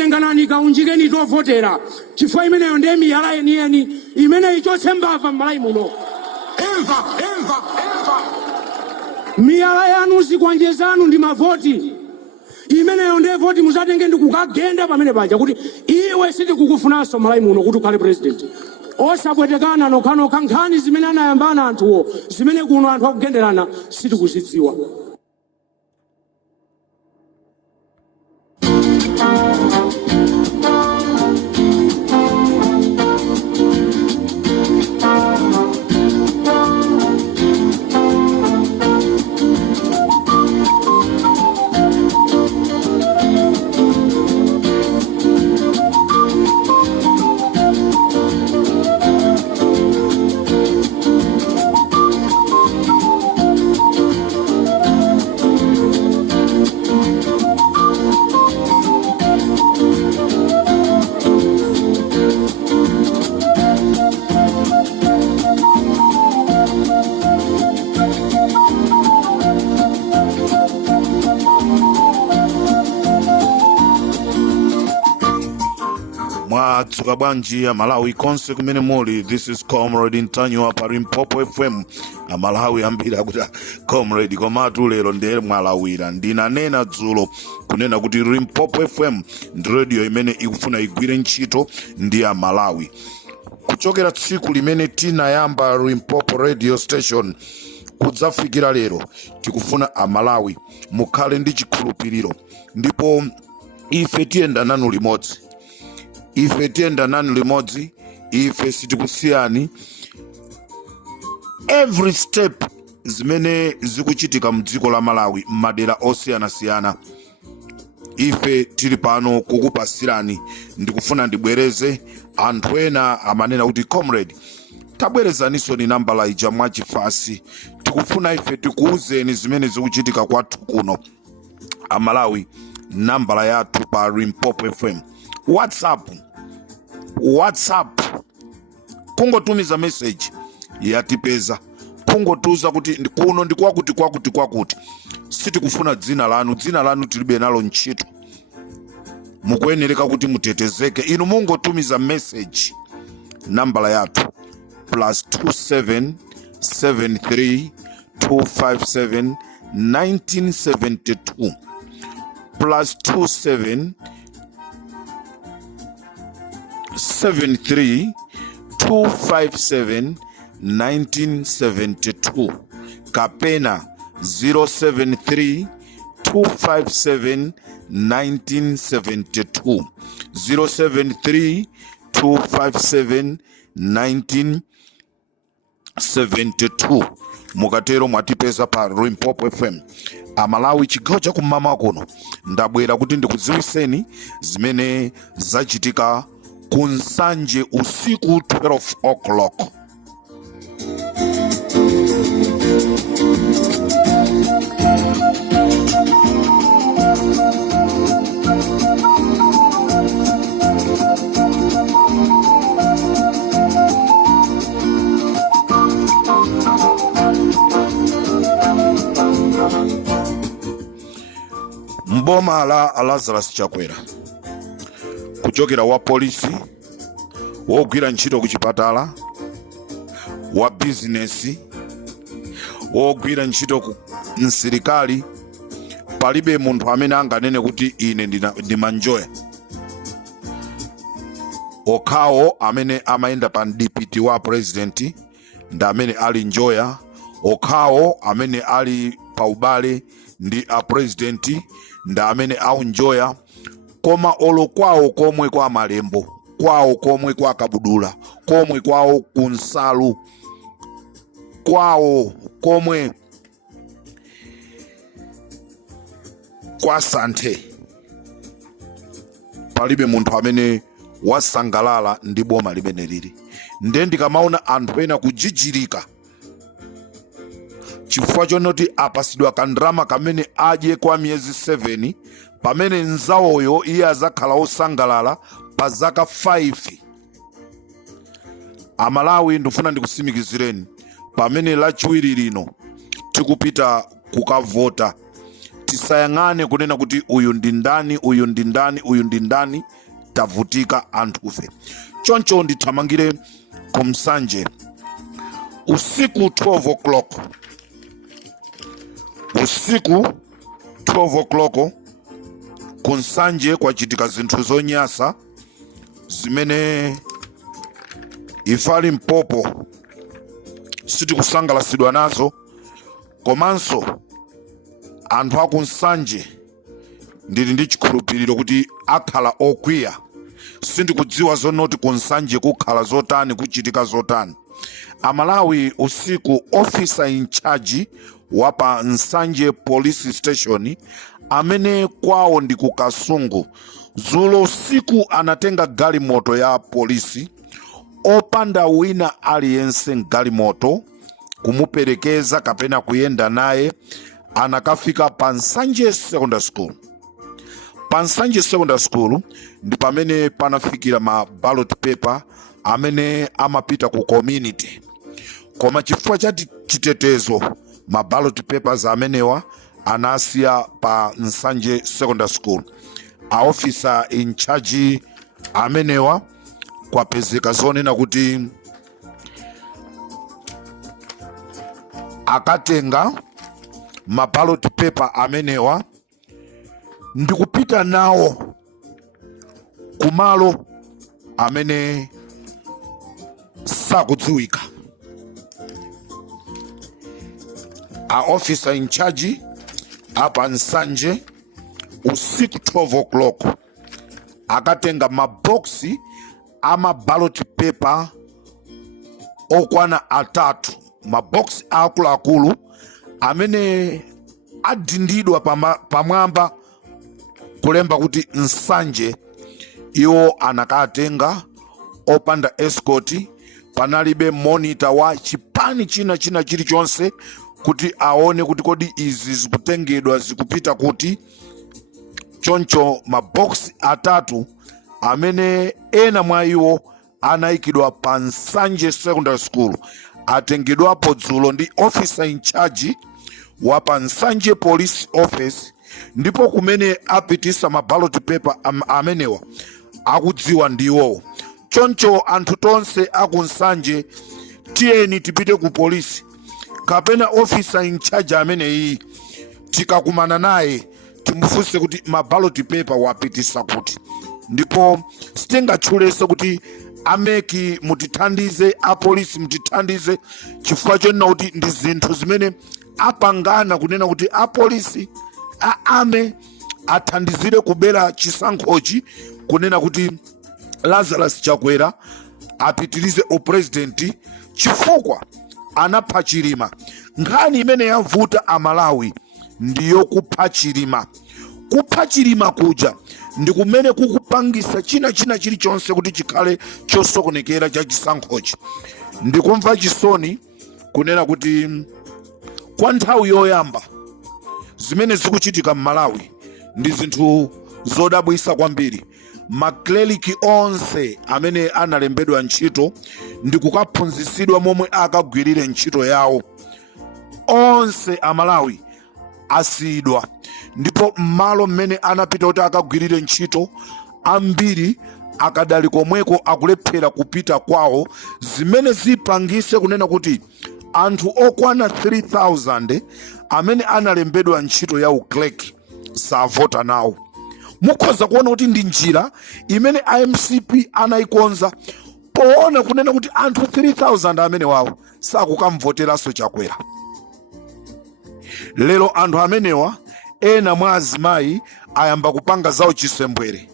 tenganani kaunjikeni tovotera chifukwa imeneyo ndiye miyala yeniyeni imene ichotse mbava m'Malawi muno. Emva. Miyala yanu zikwanje zanu ndi mavoti imeneyo ndiye voti muzatenge ndi kukagenda pamene paja kuti iwe sitikukufunanso m'Malawi muno kuti ukhale president. Osabwetekana nokhanokha nkhani zimene anayambana anthuwo zimene kuno anthu akugenderana sitikuzidziwa. Mwatsuka bwanji ya Malawi konse kumene muli. This is Comrade Ntanyo apa Limpopo FM. Malawi ambira kuti Comrade komatu lero ndiye mwalawira. Ndinanena dzulo kunena kuti Limpopo FM ndi radio imene ikufuna igwire ntchito ndi ya Malawi. Kuchokera tsiku limene tinayamba Limpopo radio station kudzafikira lero tikufuna Amalawi mukhale ndi chikhulupiriro ndipo ife tiyenda nanu limodzi. Ife sitikusiyani. Every step zimene zikuchitika mdziko la Malawi madera osiyanasiyana ife tili pano kukupasirani. Ndikufuna ndibwereze anthu ena amanena kuti Comrade tabwerezaniso ni namba la ija mwachifasi. Tikufuna ife tikuuzeni zimene zikuchitika kwathu kuno Amalawi. Namba la yathu pa Limpopo FM WhatsApp kungotumiza message yatipeza, kungotuza kuti kuno ndi kwakuti. Sitikufuna dzina lanu tilibe nalo ntchito. Mukuyenereka kuti mutetezeke. Inu mungotumiza message. Namba la yathu +27 73 257 1972 +27 73 257 1972 kapena 073 257 1972 073 257 1972. Mukatero mwatipeza pa Limpopo FM. Amalawi chigawo cha kumama kuno ndabwera kuti ndikudziwiseni zimene zachitika kunsanje usiku 12 o'clock. Mboma la Lazarus Chakwera kuchokera wa polisi wogwira ntchito kuchipatala, wa business wogwira ntchito ku msilikali, palibe munthu amene anganene kuti ine ndimanjoya. Okhawo amene amaenda pa deputy wa president ndi amene ali njoya. Okhawo amene ali pa ubale ndi a president ndi amene au njoya. Koma olo kwawo komwe kwa Malembo, kwawo komwe kwa Kabudula, komwe kwawo kunsalu, kwawo komwe kwa Sante, palibe munthu amene wasangalala ndi boma limene lili. Ndiye ndikamaona anthu ena kujijirika chifukwa chonoti apasidwa kandrama kamene adye kwa miyezi 7 pamene nzawoyo iye azakhala osangalala pa zaka 5. Amalawi ndifuna ndikusimikizireni pamene lachiwiri lino tikupita kukavota, tisayang'ane kunena kuti uyu ndi ndani, uyu ndi ndani, uyu ndi ndani, tavutika anthufe. Choncho ndithamangire ku Msanje usiku 12 o'clock, usiku 12 o'clock ku Msanje kwachitika zinthu zonyasa zimene ifali Mpopo sitikusangalasidwa nazo, komanso anthu aku Msanje ndili ndi chikhulupiriro kuti akhala okwiya. Sindikudziwa zonoti ku Msanje kukhala zotani, kuchitika zotani. Amalawi usiku officer in charge wapa Msanje police station amene kwawo ndi ku Kasungu, dzulo usiku anatenga galimoto ya polisi opanda wina aliyense galimoto kumuperekeza kapena kuyenda naye, anakafika pa Msanje Secondary School. Pa Msanje Secondary School ndi pamene panafikira ma ballot paper amene amapita ku community, koma chifukwa cha chitetezo ma ballot papers amenewa anasiya pa Msanje Secondary School. A officer in charge amenewa kwapezeka zonena kuti akatenga ma ballot paper amenewa ndikupita nawo kumalo amene sakudziwika. A officer in charge apa Msanje usiku 12 o'clock akatenga maboksi ama ballot paper okwana atatu, maboksi akuluakulu amene adindidwa pamwamba kulemba kuti Msanje. Iwo anakatenga opanda escort, panalibe monitor wa chipani china chilichonse kuti aone kuti kodi izi zikutengedwa zikupita kuti. Choncho maboksi atatu amene ena mwa iwo anayikidwa pa Msanje Secondary School atengedwapo dzulo ndi officer in charge wa pa Msanje Police Office, ndipo kumene apitisa ma ballot paper amenewa akudziwa ndiwo. Choncho anthu tonse aku Msanje tiyeni tipite ku polisi kapena officer in charge ameneyi, tikakumana naye timufunse kuti ma ballot paper wapitisa kuti. Ndipo sitingatchulenso kuti ameki mutithandize, apolisi mutithandize, chifukwa chonena kuti ndi zinthu zimene apangana kunena kuti apolisi aame athandizire kubera chisankhochi, kunena kuti Lazarus Chakwera apitirize upresidenti chifukwa anapha Chilima. Nkhani imene yavuta Amalawi ndiyo kupha Chilima. Kupha Chilima kuja ndi kumene kukupangisa china chilichonse kuti chikhale chosokonekera cha chisankhochi. Ndikumva chisoni kunena kuti kwa nthawi yoyamba zimene zikuchitika m'Malawi ndi zinthu zodabwisa kwambiri. Makleriki onse amene analembedwa ntchito ndi kukaphunzisidwa momwe akagwirire ntchito yawo, onse Amalawi asiyidwa, ndipo m'malo mmene anapita kuti akagwirire ntchito ambiri akadali komweko akulephera kupita kwawo, zimene zipangise kunena kuti anthu okwana 3000 amene analembedwa ntchito ya uclerk savota nawo. Mukhoza kuona kuti ndi njira imene IMCP anayikonza poona kunena kuti anthu 3000 amene wawo sakukamvoteranso Chakwera. Lero anthu amenewa ena mwa azimayi ayamba kupanga zawo chisembwere,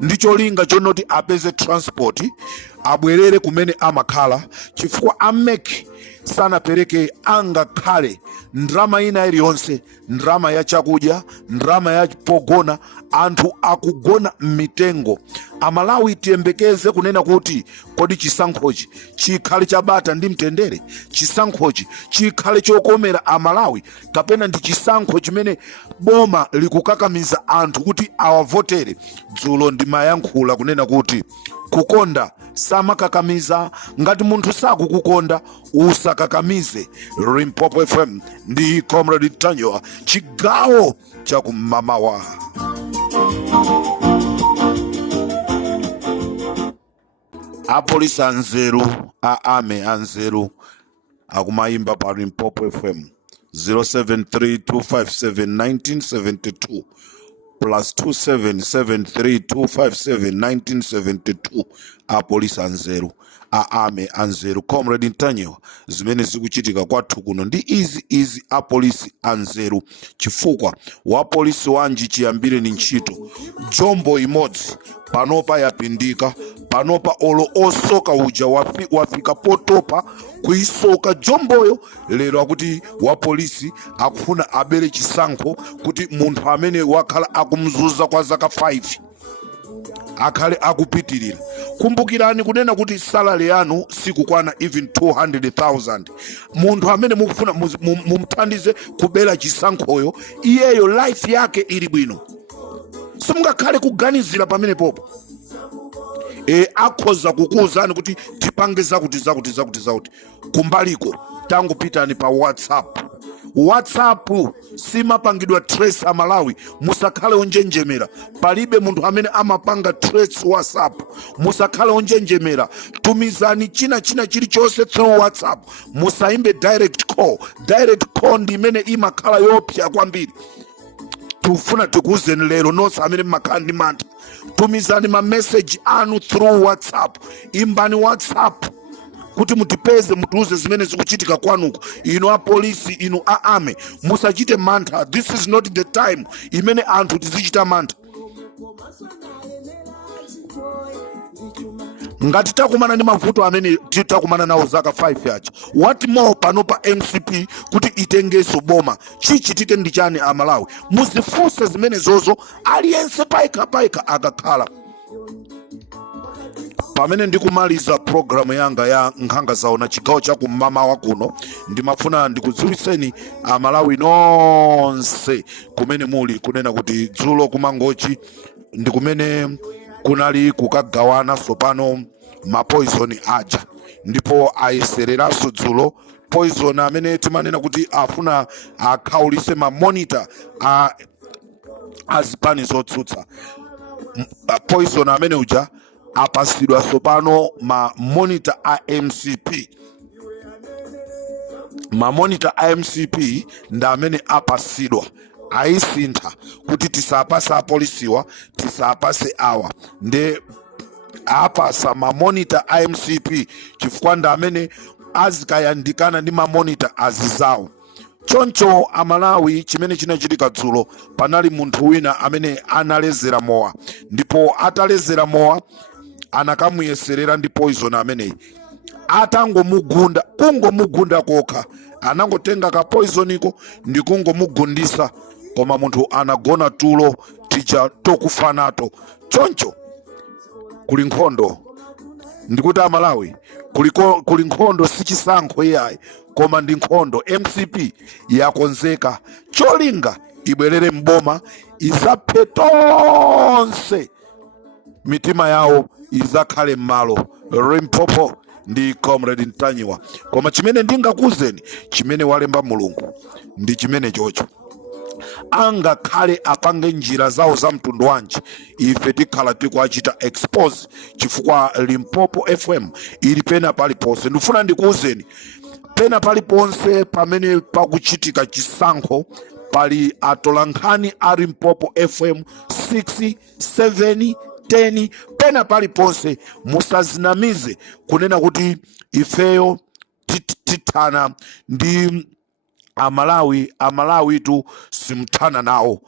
ndicho linga chonoti apeze transport abwerere kumene amakhala, chifukwa ameki sanapereke angakhale ndrama ina iliyonse, ndrama ya chakudya, ndrama ya pogona. Anthu akugona m'mitengo. Amalawi tiyembekeze kunena kuti kodi chisankhochi chikhale chabata ndi mtendere, chisankhochi chikhale chokomera Amalawi, kapena ndi chisankho chimene boma likukakamiza anthu kuti awavotere. Dzulo ndimayankhula kunena kuti kukonda samakakamiza. Ngati munthu sakukukonda usakakamize. Limpopo FM ndi Comrade Tanyowa, chigawo cha kumamawa. Apolisi anzeru, aame anzeru akumayimba pa Limpopo FM 0732571972 plus 2773257972. Apolisi anzeru, aame anzeru. Comrade Tanyowa, zimene zikuchitika kwathu kuno ndi izi apolisi anzeru, chifukwa wapolisi wanji chiyambire ni ntchito. Jombo imodzi panopa yapindika, panopa olo osoka uja wafika potopa kuisoka jomboyo. Lero akuti wapolisi akufuna abere chisankho kuti munthu amene wakhala akumzuza kwa zaka 5 akhale akupitirira. Kumbukirani kunena kuti salary yanu sikukwana even 200,000. Munthu amene mukufuna mumthandize kubera chisankhoyo, iyeyo life yake ili bwino, simungakhale kuganizira pamene popo. Akhoza kukuwuzani kuti tipange zakuti kumbaliko. Tangu pitani pa WhatsApp simapangidwa trace Amalawi. Musakhale onjenjemera, palibe munthu amene amapanga trace WhatsApp. Musakhale onjenjemera, tumizani china chilichonse through WhatsApp. Musaimbe direct call. Direct call ndi imene imakhala yopsa kwambiri. Tufuna tikuwuzeni lero nonse amene mmakhala ndi mantha, tumizani ma message anu through WhatsApp. Imbani WhatsApp kuti mutipeze, mutiuze zimene zikuchitika kwanuko. Inu apolisi, inu aame, musachite mantha. This is not the time imene anthu tizichita mantha. Ngati takumana ndi mavuto amene titakumana nawo zaka 5 yacha, what more panopa MCP kuti itengeso boma? Chichitike ndi chani Amalawi? Muzifunse zimene zozo, aliyense paika akakhala. Pamene ndikumaliza programu yanga ya nkhanga zaona chigawo cha kumamawa kuno, ndimafuna ndikudziwitseni Amalawi nonse kumene muli, kunena kuti dzulo kumangochi ndi kumene kunali kukagawana sopano ma poison aja, ndipo ayesereranso dzulo poison amene timanena kuti afuna akhaulise ma monitor azipani zotsutsa. Poison amene uja apasidwa sopano ma monitor a MCP. Ma monitor a MCP nda amene apasidwa aisintha kuti tisapasa apolisiwa, tisapase awa. Nde apasa ma monitor a MCP chifukwa nda amene azikayandikana ndi ma monitor azizawo. Choncho Amalawi, chimene chinachitika dzulo, panali munthu wina amene analezera mowa, ndipo atalezera mowa anakamuyeserera ndi poison ameneyi. Atangomugunda, kungomugunda kokha, anangotenga ka poisoniko ndi kungomugundisa, koma munthu anagona tulo tija tokufa nato. Choncho kuli nkhondo, ndikuti Amalawi kuli nkhondo, si chisankho iyayi, koma ndi nkhondo. MCP yakonzeka, cholinga ibwerere mboma, izaphe tonse, mitima yawo izakhale m'malo. Limpopo ndi Comrade Tanyowa. Koma chimene ndingakuwuzeni, chimene walemba Mulungu ndi chimene chocho. Angakhale apange njira zawo za mtundu wanji, ife tikhala tikuachita expose, chifukwa Limpopo FM ili pena paliponse. Ndifuna ndikuwuzeni, pena paliponse pamene pakuchitika chisankho, pali atolankhani a Limpopo FM 6, 7, 10, pena paliponse. Musazinamize kunena kuti ifeyo tithana ndi Amalawi tu simthana nawo.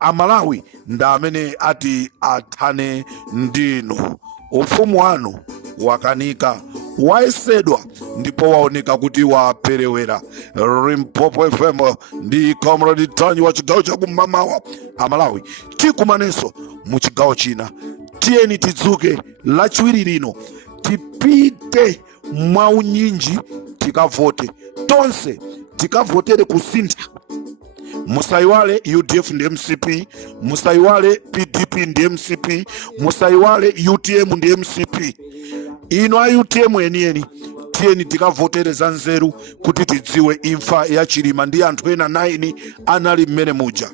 Amalawi nda amene ati athane ndinu. Ufumu wanu wakanika, wayesedwa, ndipo waoneka kuti waperewera. Limpopo FM ndi Comrade Tanyowa, chigawo cha kumamawa. Amalawi tikumanenso mu chigawo china. Tiyeni tidzuke lachiwiri lino, tipite mwaunyinji tikavote tonse, tikavotere kusintha. Musaiwale UDF ndi MCP, musaiwale PDP ndi MCP, musaiwale UTM ndi MCP. ino a UTM enieni tiyeni tikavotereza nzeru kuti tidziwe imfa ya Chilima ndi anthu ena 9 anali mmene muja.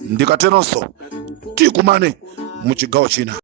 Ndikateronso tikumane mu chigawo china.